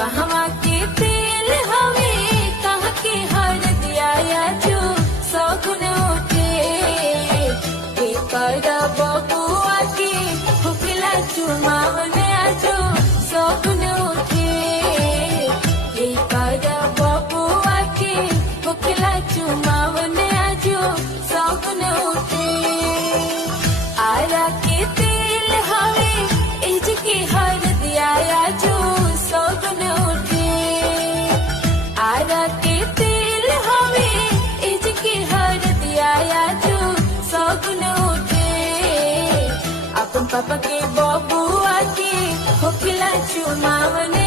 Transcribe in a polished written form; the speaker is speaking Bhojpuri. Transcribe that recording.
कहवा के तेल हवे कहाँ के हर दिया जो सगुन उठे कर बबुआ के होखला चुमावन आजो सगुन उठे कर बबुआ के होखला चुमावन आजो सगुन उठे आरा के तेल हवे एज के हर दिया जो सगुन उठे आरा के तेल हवे एज के हर दिया जो सगुन उठे अपन पापा के बबुआ के होखला चुमावन